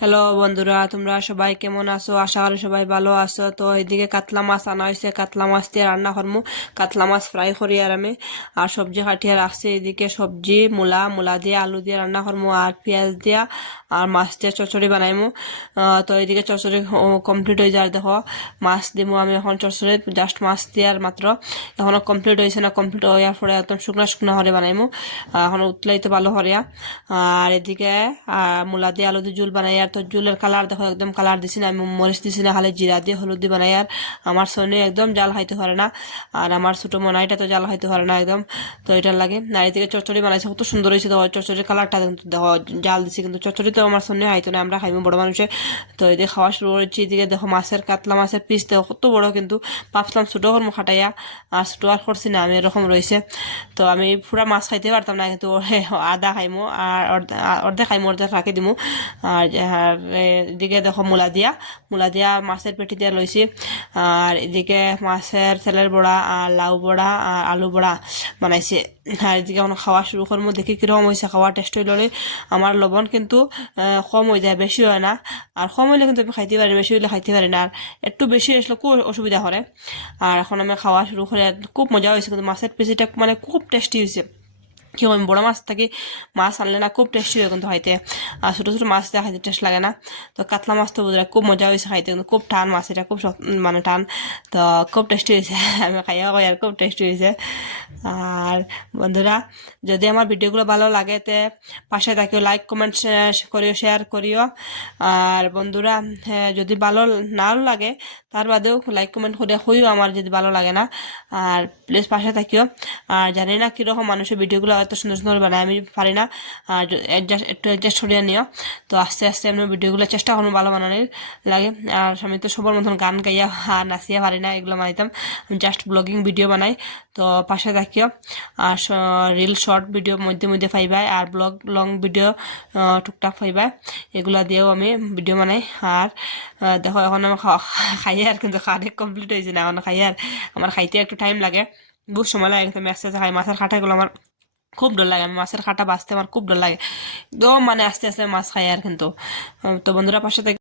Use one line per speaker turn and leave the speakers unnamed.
Hello বন্ধুরা, তোমরা সবাই কেমন আছো? আশা করি সবাই ভালো আছো। তো এদিকে কাতলা মাছ আনা হয়েছে। কাতলা মাছ দিয়ে রান্না করমু। কাতলা মাছ ফ্রাই করি আর আমি। আর সবজি কাটিয়ে রাখছি। এদিকে সবজি, মূলা মূলা দিয়ে আলু দিয়ে রান্না করমু আর পেঁয়াজ দিয়া আর মাছ দিয়ে চচড়ি বানাইমু। তো এদিকে চচড়ি কমপ্লিট হয়ে যায়। দেখো, মাছ দিমু আমি এখন চচড়ি জাস্ট মাছ দিয়ে আর মাত্র। এখনও কমপ্লিট হয়েছে না কমপ্লিট হওয়ার পরে একদম শুকনো শুকনো হরে বানাইমু। এখন উতলাইতে ভালো হরিয়া আর এদিকে মূলা দিয়ে আলু দিয়ে জুল বানাই তো জুলের কালার দেখো, একদম কালার দিছি না আমি মরিচ দিছি না, খালি জিরা দিয়ে হলুদ দিয়ে বানাই, আর আমার সোনে একদম জাল খাইতে পারে না, আর আমার ছোট মনাইটা তো জাল খাইতে পারে না একদম, তো এটার লাগে নারী থেকে চচ্চড়ি বানাইছে, কত সুন্দর হয়েছে দেখো, চচ্চড়ির কালারটা কিন্তু দেখো, জাল দিছি, কিন্তু চচ্চড়ি তো আমার সোনে খাইতো না, আমরা খাইবো বড় মানুষে, তো এদিকে খাওয়া শুরু করেছি, এদিকে দেখো মাছের কাতলা মাছের পিস, দেখো কত বড় কিন্তু, ভাবছিলাম ছোট কর্ম খাটাইয়া, আর ছোট আর করছি না, আমি এরকম রয়েছে, তো আমি পুরা মাছ খাইতে পারতাম না, কিন্তু আদা খাইমো, আর অর্ধে- অর্ধেক খাইমো অর্ধেক রাখে দিমু, আর আর এদিকে দেখো মূলা দিয়া মূলা দিয়া মাছের পেটি দিয়া লইছি আর এদিকে মাছের তেলের বড়া আর লাউ বড়া আর আলু বড়া বানাইছে। আর এদিকে এখন খাওয়া শুরু করব। দেখি কীরকম হয়েছে খাওয়া টেস্ট হইলে আমার লবণ কিন্তু কম হয়ে যায় বেশি হয় না। আর কম হইলে কিন্তু আমি খাইতে পারি বেশি হইলে খাইতে পারি না। আর একটু বেশি আসলে খুব অসুবিধা করে আর এখন আমি খাওয়া শুরু করে খুব মজা হয়েছে কিন্তু মাছের পিসিটা মানে খুব টেস্টি হয়েছে কি হয় বড় মাছ থাকি মাছ আনলে না খুব টেস্টি হয় কিন্তু খাইতে। আর ছোটো ছোটো মাছ দিয়ে খাইতে টেস্ট লাগে না। তো কাতলা মাছ তো বোধহয় খুব মজা হয়েছে খাইতে কিন্তু খুব টান মাছ এটা খুব মানে টান। তো খুব টেস্টি হয়েছে আমি খাইয়া কই আর খুব টেস্টি হয়েছে আর বন্ধুরা যদি আমার ভিডিওগুলো ভালো লাগে তে পাশে থাকিও লাইক কমেন্ট করিও শেয়ার করিও। আর বন্ধুরা হ্যাঁ, যদি ভালো নাও লাগে তার বাদেও লাইক কমেন্ট করে হইও আমার যদি ভালো লাগে না। আর প্লিজ পাশে থাকিও। আর জানি না কীরকম মানুষের ভিডিওগুলো এত সুন্দর সুন্দর বানায় আমি পারি না। আর একটু অ্যাডজাস্ট করিয়ে নিও তো আস্তে আস্তে আমি ভিডিওগুলো চেষ্টা করব ভালো বানানোর লাগে। আর আমি তো সবার মতন গান গাইয়া আর নাচিয়া পারি না এগুলো বানাইতাম জাস্ট ব্লগিং ভিডিও বানাই। তো পাশে থাকিও। আর রিল শর্ট ভিডিও মধ্যে মধ্যে পাইবাই আর ব্লগ লং ভিডিও টুকটাক পাইবাই এগুলো দিয়েও আমি ভিডিও বানাই। আর দেখো, এখন আমি খাইয়ে আর কিন্তু খাওয়া কমপ্লিট হয়েছে না, এখন খাইয়ে আর আমার খাইতে একটু টাইম লাগে। বহুত সময় লাগে আমি আস্তে আস্তে খাই মাছের খাটাগুলো আমার খুব ডর লাগে আমি মাছের খাটা বাঁচতে আমার খুব ডর লাগে। একদম মানে আস্তে আস্তে মাছ খাই আর কিন্তু। তো বন্ধুরা পাশে থেকে